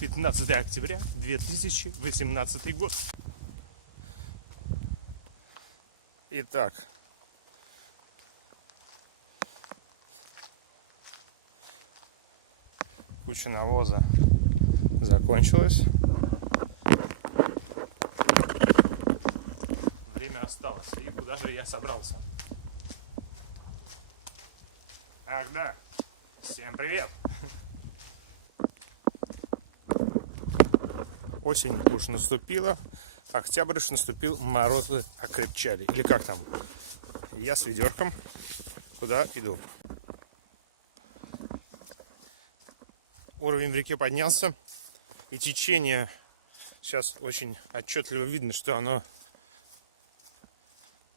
15 октября 2018 год. Итак, куча навоза закончилась. Время осталось. И куда же я собрался? Ах да, всем привет! Осень уж наступила, октябрь уж наступил, морозы окрепчали. Или как там? Я с ведерком куда иду. Уровень в реке поднялся, и течение сейчас очень отчетливо видно, что оно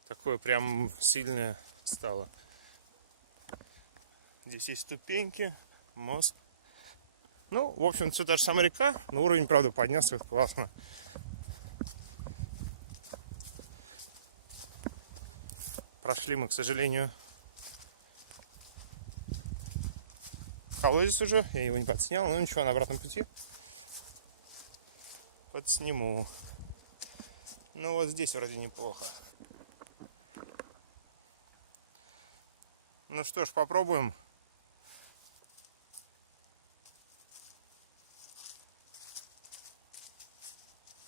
такое прям сильное стало. Здесь есть ступеньки, мост. Ну, в общем, все та же самая река, но уровень, правда, поднялся, это классно. Прошли мы, к сожалению, колодец уже, я его не подснял, но ничего, на обратном пути подсниму. Ну, вот здесь вроде неплохо. Ну что ж, попробуем.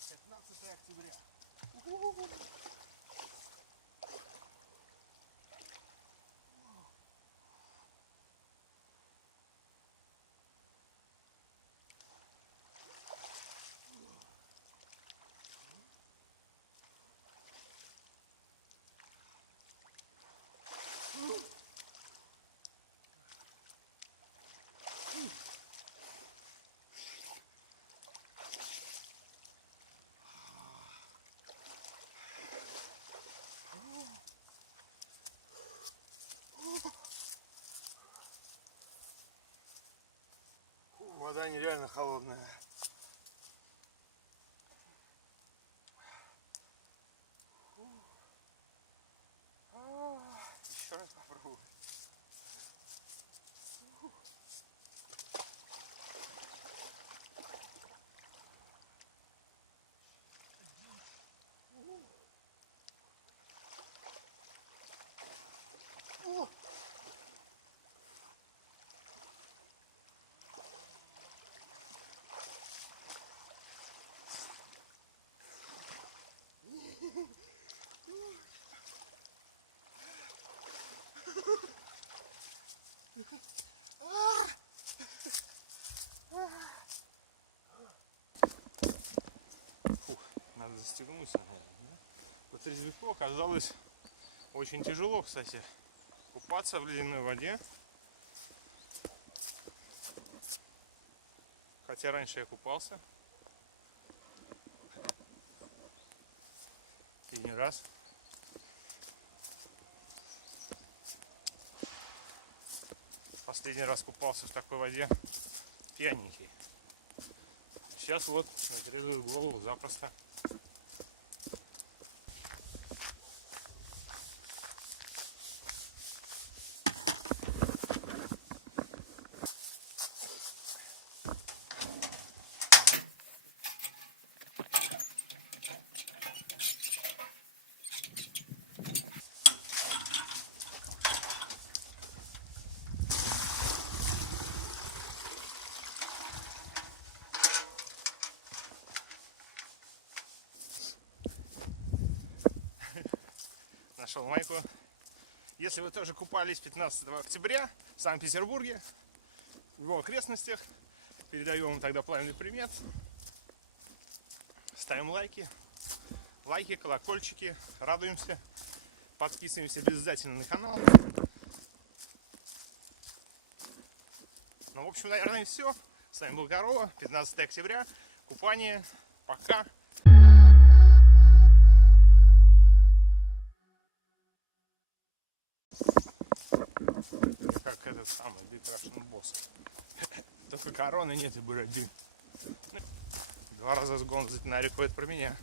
15 октября. Вода нереально холодная. Еще раз попробую. Надо застегнуться, наверное. Вот резвику оказалось очень тяжело, кстати, купаться в ледяной воде. Хотя раньше я купался. И не раз. Последний раз купался в такой воде пьяненький. Сейчас вот на трезвую голову запросто. Нашел майку. Если вы тоже купались 15 октября в Санкт-Петербурге, в его окрестностях, передаю вам тогда пламенный привет. Ставим лайки, колокольчики, радуемся, подписываемся обязательно на канал. Ну, в общем, наверное, все. С вами был Корова, 15 октября, купание, пока. Как этот самый Big Russian Boss. Только короны нет и бороды. 2 раза сгон на реку, это про меня.